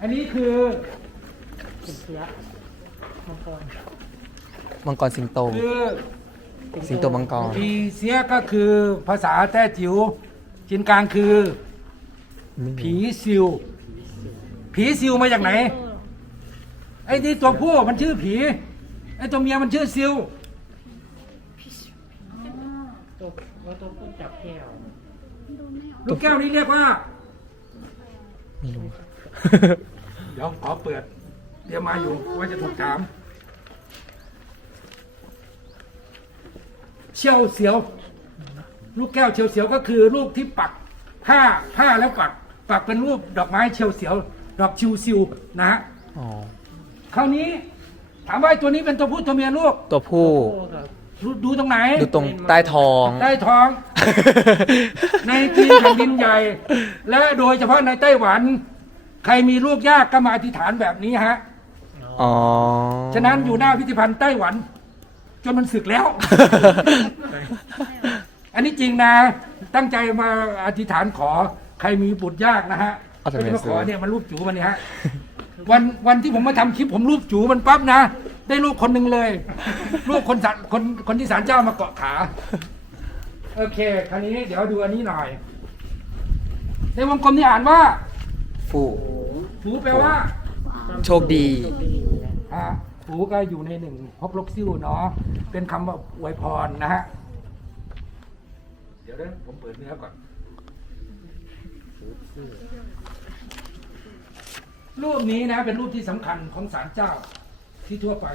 อันนี้คือเป็นเสียมังกรมังกรสิงโต คือสิงโตมังกร ปีเสียก็คือภาษาแต้จิ๋วจินกลางคือ ผีซิว ผีซิวมาจากไหน ไอ้ที่ตัวผู้มันชื่อผี ไอ้ตัวเมียมันชื่อซิวตัวว่าตัวผู้จับแก้ว ลูกแก้วนี้เรียกว่า ไม่รู้ เดี๋ยวขอเปิดเตรียมมาอยู่ว่าจะถูกถาม เชียวเสียว ลูกแก้วเชียวเสียวก็คือรูปที่ปักผ้าผ้าแล้วปัก ปักเป็นรูปดอกไม้เชียวเสียว ดอกชิวซิวนะฮะอ๋อคราวนี้ ถามว่าไอ้ตัวนี้เป็นตัวผู้ตัวเมียลูกตัวผู้โอ้ครับดูดูตรงไหน ดูตรงใต้ท้อง ใต้ท้อง ในจีนแผ่นดินใหญ่ และโดยเฉพาะในไต้หวัน ใครมีลูกยากก็มาอธิษฐานแบบนี้ฮะ อ๋อฉะนั้นอยู่หน้าพิพิธภัณฑ์ไต้หวัน จนมันสึกแล้ว อันนี้จริงนะ ตั้งใจมาอธิษฐานขอ ใครมีบุตรยากนะฮะเอาทำก็ไมจะมาขซื้ออเนี่ยมันรูปจูมันเนี่ยฮะ วันวันที่ผมมาทำคลิปผมรูปจูมันปั๊บนะ ได้รูปคนหนึ่งเลยรูปคนสารคนคนที่สารเจ้ามาเกาะขา โอเค คราวนี้เดี๋ยวดูอันนี้หน่อย ในวงกลมนี่อ่านว่า ฟูหูแปลว่าโชคดีฮะหูก็อยู่ในหนึ่งฮกลกซิ่วเนาะเป็นคำว่าอวยพรนะฮะ เดี๋ยวนะผมเปิดเนื้อก่อนรูปนี้นะ เป็นรูปที่สำคัญของศาลเจ้าที่ทั่วไป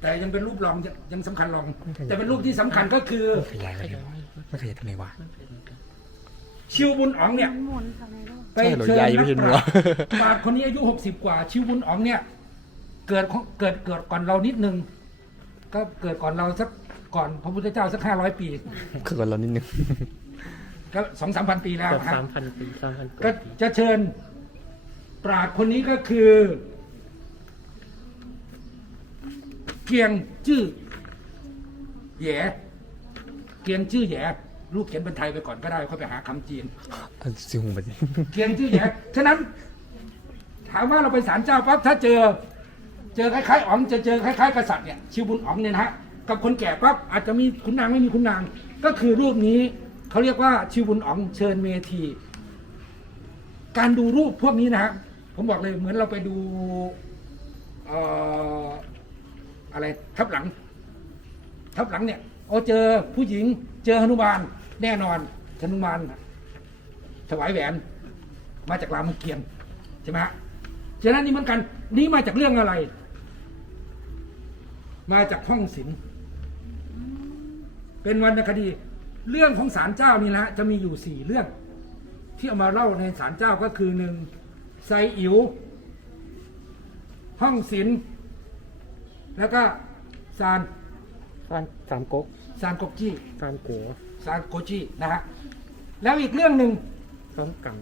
แต่ยังเป็นรูปรองยังยังสำคัญรอง แต่เป็นรูปที่สำคัญก็คือ ขยายไปเลยไม่ขยายทำไมวะ ชิวบุญอ๋องเนี่ยไปใช่เหรอเชิญใหญ่นัไม่กเห็นปหัวราชญ์ปราชญ์คนนี้อายุหกสิบกว่า ชิวบุญอ๋องเนี่ย เกิดของเกิดเกิดก่อนเรานิดนึง ก็เกิดก่อนเราสักก่อนพระพุทธเจ้าสักห้าร้อยปี คือก่อนเรานิดนึง ก็สองสามพันปีแล้วเกือบนะสามพันปีสามพันปีก็จะเชิญปราชญ์คนนี้ก็คือ เกียงจื้อแหย่เกียงจื้อแหย่ ลูกเขียนเป็นไทยไปก่อนก็ได้ค่อยไปหาคำจีนอันซิงไปดิเกียงชื่อแย่ฉะนั้น ถามว่าเราไปศาลเจ้าปั๊บถ้าเจอ เจอคล้ายๆอ๋องจะเจอคล้ายๆกษัตริย์เนี่ยชิวบุญอ๋องเนี่ยนะฮะกับคนแก่ปั๊บอาจจะมีขุนนางไม่มีขุนนาง ก็คือรูปนี้เขาเรียกว่าชิวบุญอ๋องเชิญเมธีการดูรูปพวกนี้นะฮะผมบอกเลยเหมือนเราไปดูเอ่ออะไรทับหลัง ทับหลังเนี่ยโอ้เจอผู้หญิงเจอหนุมาน แน่นอนหนุมานถวายแหวนมาจากรามเกียรติ์ใช่ไหมฮะฉะนั้นนี่เหมือนกัน นี่มาจากเรื่องอะไร มาจากห้องศิลป์เป็นวรรณคดี เรื่องของศาลเจ้านี่นะจะมีอยู่สี่เรื่อง ที่เอามาเล่าในศาลเจ้าก็คือหนึ่งไซอิ๋วห้องศิลป์แล้วก็ซานสามสามก๊กซานกกจี้สามกัว ซานโกจี้นะฮะแล้วอีกเรื่องหนึ่งสามกัง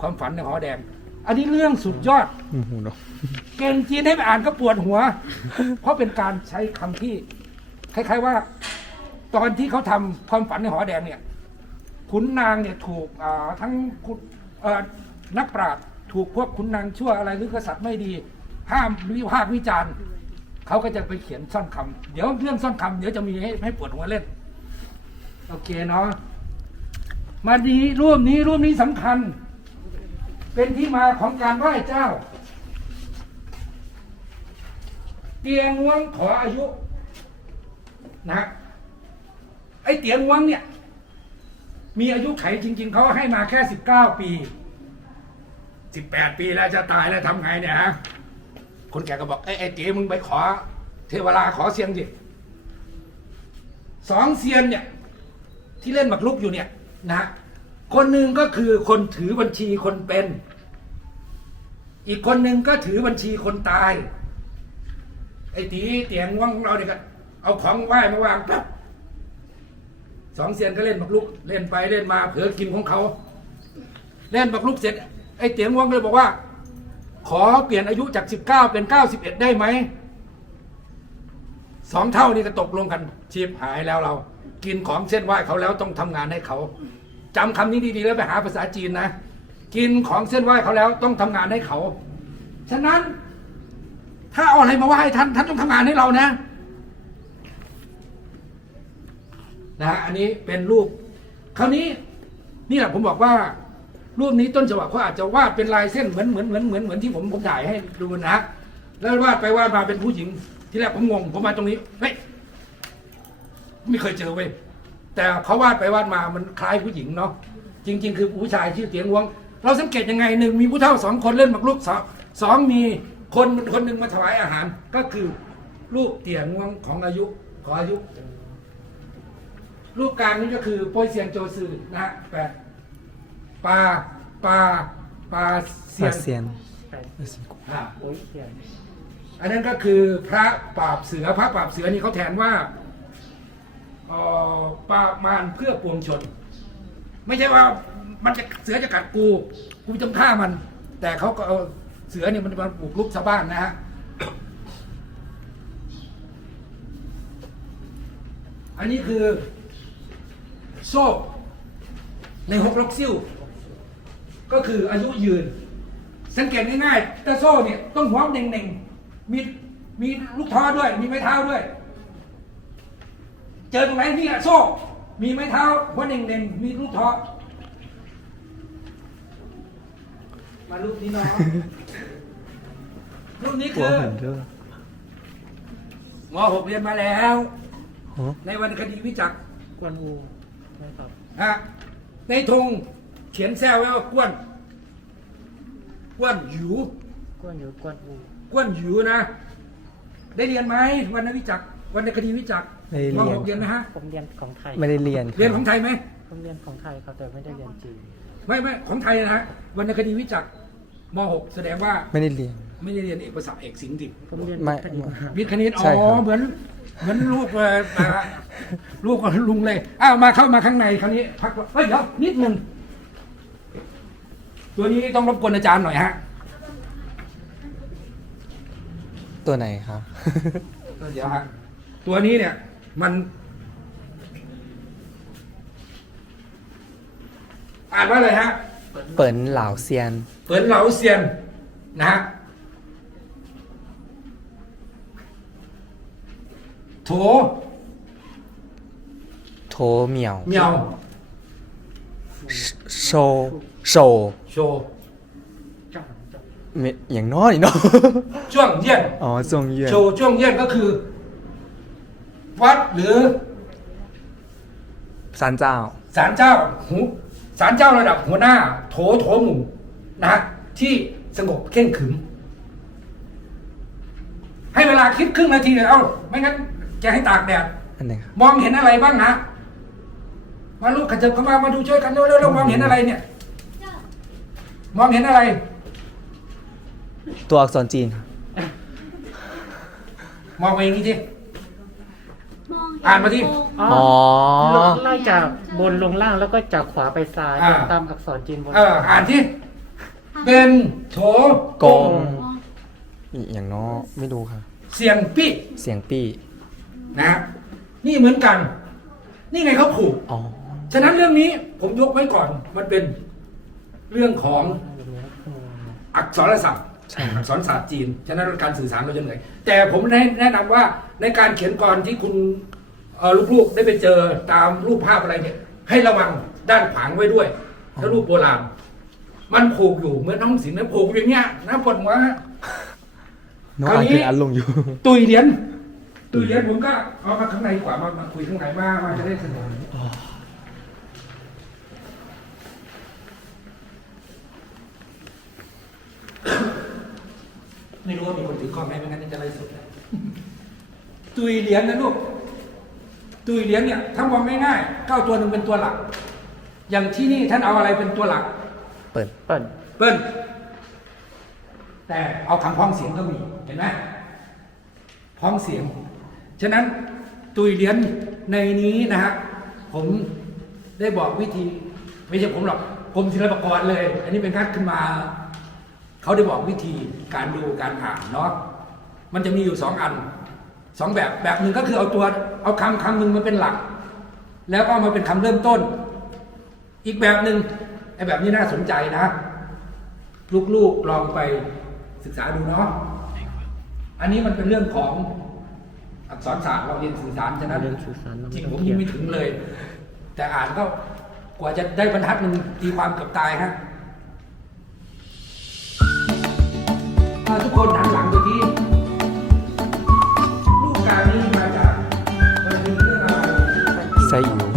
ความฝันในหอแดง อันนี้เรื่องสุดยอด อืมหูเนาะเก่งจีนให้ไปอ่านก็ปวดหัว เพราะเป็นการใช้คำที่คล้ายๆว่า ตอนที่เขาทำความฝันในหอแดงเนี่ย ขุนนางเนี่ยถูกอ่าทั้งขุนเอ่อนักปราชญ์ถูกพวกขุนนางชั่วอะไรหรือกษัตริย์ไม่ดี ห้ามวิพากษ์วิจารณ์ เขาก็จะไปเขียนซ่อนคำเดี๋ยวเรื่องซ่อนคำเดี๋ยวจะมีให้ให้ปวดหัวเล่น โอเคเนาะมาดีรูปนี้รูปนี้สำคัญ เป็นที่มาของการไหว้เจ้า เตียงวงขออายุ นะไอ้เตียงวงเนี่ย มีอายุไขจริง ๆ เขาให้มาแค่สิบเก้าปีสิบแปดปีแล้วจะตายแล้วทำไงเนี่ยฮะคนแก่ก็บอกไอ้ไอ้เตี๋ยมึงไปขอ เทวราขอเสียงดิสองเซียนเนี่ย ที่เล่นหมากรุกอยู่เนี่ยนะคนหนึ่งก็คือคนถือบัญชีคนเป็น อีกคนหนึ่งก็ถือบัญชีคนตาย ไอ้ตีเตียงว่างของเราเนี่ยก็เอาของไหว้มาวางปั๊บสองเซียนก็เล่นหมากรุกเล่นไปเล่นมาเผลอกินของเขา เล่นหมากรุกเสร็จ ไอ้เตียงว่างก็เลยบอกว่า ขอเปลี่ยนอายุจากสิบเก้าเป็นเก้าสิบเอ็ดได้ไหมสองเท่านี่ก็ตกลงกันชีพหายแล้วเรา กินของเส้นไหว้เขาแล้วต้องทำงานให้เขาจำคำนี้ดีๆแล้วไปหาภาษาจีนนะ กินของเส้นไหว้เขาแล้วต้องทำงานให้เขา ฉะนั้น ถ้าเอาอะไรมาไหว้ท่านท่านต้องทำงานให้เรานะนะฮะอันนี้เป็นรูป คราวนี้นี่แหละผมบอกว่า รูปนี้ต้นฉบับเขาอาจจะวาดเป็นลายเส้นเหมือนเหมือนเหมือนเหมือนเหมือนที่ผมผมถ่ายให้ดูนะแล้ววาดไปวาดมาเป็นผู้หญิง ที่แรกผมงงผมมาตรงนี้เฮ้ย ไม่เคยเจอเว้ยแต่เขาวาดไปวาดมามันคล้ายผู้หญิงเนาะจริง ๆ คือผู้ชายชื่อเตียงวง เราสังเกตยังไงหนึ่งมีผู้เฒ่าสองคนเล่นหมากรุกสองสองมีคนคนหนึ่งมาถวายอาหาร ก็คือลูกเตียงวงของอายุขออายุรูปกลางนี่ก็คือโปยเซียนโจซือนะฮะแปดปลาปลาปลาเซียมานเซียนใช่อ่าโอ้ยเสียงอันนั้นก็คือพระปราบเสือพระปราบเสือนี่เขาแทนว่าเอ่อ ปราบมารเพื่อปวงชน ไม่ใช่ว่ามันจะเสือจะกัดกู กูจะฆ่ามัน แต่เขาก็เอาเสือเนี่ยมันมาบุกรุกชาวบ้านนะฮะอันนี้คือ โซ่ในหกล็อกซิ่วก็คืออายุยืน สังเกตง่ายๆแต่โซ่เนี่ยต้องหัวเน่งๆมีมีลูกท้อด้วย มีไม้เท้าด้วย เจอตรงไหนนี่อะโซ่ มีไม้เท้าหัวเน่งๆมีลูกท้อมารูปนี้เนาะ รูปนี้หัคืวอเหมือนเด้อมหกเรียนมาแล้ว ฮะในวันคดีวิจักรกวนอูไม่ครับฮะในธงเขียนแซวไว้ว่ากวนกวนหยู กวนอยู่กวนอู กวนหยูนะ ได้เรียนไหมวันนวิจักร วันในคดีวิจักรไม่ได้มเรียหนกเรียนไหมฮะ ผมเรียนของไทยไม่ได้เรียนเรียนของไทยไหม ผมเรียนของไทยครับแต่ไม่ได้เรียนจีนไม่ไม่ของไทยนะฮะวันในคดีวิจักรมหกแสดงว่าไม่ได้เรียน ไม่ได้เรียนเอกภาษาเอกสิงห์ดิบผมเรียนไม่คดีมาวิทย์คณิตอ๋ใช่ครับ อเหมือนเหมือนลูกเอ่ออ่าลูกของลุงเลยอ้าวมาเข้ามาข้างในคราวนี้พักเฮ้ยเดี๋ยวนิดหนึ่งตัวนี้ต้องรบกวนอาจารย์หน่อยฮะตัวไหนครับ เดี๋ยวฮะ ตัวนี้เนี่ยมัน อ่านว่าอะไรฮะ เปิดเหล่าเซียน เปิดเหลาเซียนนะฮะโถโทเหมียวเมียวโชโชโชว์จังจังเมอย่างน้อยเนาะ ช่วงเย็นอ๋อจงเยือนโชว์ช่วงเย็นก็คือ วัดหรือซานเจ้า ศาลเจ้าหูศาลเจ้าระดับหัวหน้า โถโถหมู่นะฮะที่สงบเข่งขรึม ให้เวลาคิดครึ่งนาทีเลยเอ้าไม่งั้นจะให้ตากแดดอันไหนครับมองเห็นอะไรบ้างฮะมาลูกขยับเข้ามามาดูช่วยกันเร็วๆๆมองเห็นอะไรเนี่ย มองเห็นอะไร ตัวอักษรจีนครับมองไปอย่างนี้ทีม องเห็อ่านมาดิอ๋ออ๋อ ไล่จากบนลงล่างแล้วก็จากขวาไปซ้ายอ่า ตามอักษรจีนบนเอออ่านที่ เป็นโถกงมองอย่างน้อยไม่รู้ครับเสียงปี้เสียงปี้นะฮะนี่เหมือนกัน นี่ไงเขาผูก อ๋อ ฉะนั้นเรื่องนี้ผมยกไว้ก่อน มันเป็นเรื่องของอักษรศาสตร์ใช่ อักษรศาสตร์จีน ฉะนั้นการสื่อสารเราจะเหนื่อยแต่ผมแนะแนะนำว่าในการเขียนกรที่คุณเอ่อ ลูกๆได้ไปเจอตามรูปภาพอะไรเนี่ย ให้ระวังด้านขวางไว้ด้วย ถ้ารูปโบราณมันผูกอยู่เหมือนน้องศิลป์นะผูกอย่างเงี้ยนะปวดหัวฮะน้องคราวอ่านนี้คืออันลงอยู่ ตุยเหรียญตุยเหรียญผมก็เอามาข้างในดีกว่ามามาคุยข้างในมามาจะได้สนุกไม่รู้ว่ามีคนถือกล้องไหมไม่งั้นจะไล่สดนะตุยเหรียญนะลูก ตุยเหรียญเนี่ยถ้ามองง่ายๆเก้าตัวหนึ่งเป็นตัวหลัก อย่างที่นี่ท่านเอาอะไรเป็นตัวหลัก เปิดเปิดเปิ้ลแต่เอาคำพ้องเสียงก็มีเห็นไหมพ้องเสียง ฉะนั้นตุยเหรียญในนี้นะฮะผมได้บอกวิธี ไม่ใช่ผมหรอกกรมศิลปากรเลย อันนี้เป็นการขึ้นมา เขาได้บอกวิธีการดูการอ่านเนาะมันจะมีอยู่สองอัน สองแบบแบบหนึ่งก็คือเอาตัวเอาคำคำหนึ่งมาเป็นหลัก แล้วก็เอามาเป็นคำเริ่มต้น อีกแบบหนึ่งไอ้แบบนี้น่าสนใจนะ ลูกๆลองไปศึกษาดูเนาะอันนี้มันเป็นเรื่องของอักษรศาสตร์เราเรียนสื่อสารฉะนั้นเรื่องสื่อสารเราจริงไต้ผอมยังไม่ถึงเลย แต่อ่านก็กว่าจะได้บรรทัดหนึ่งตีความเกือบตายฮะอ่าทุกคนหันหลังไป ที่รู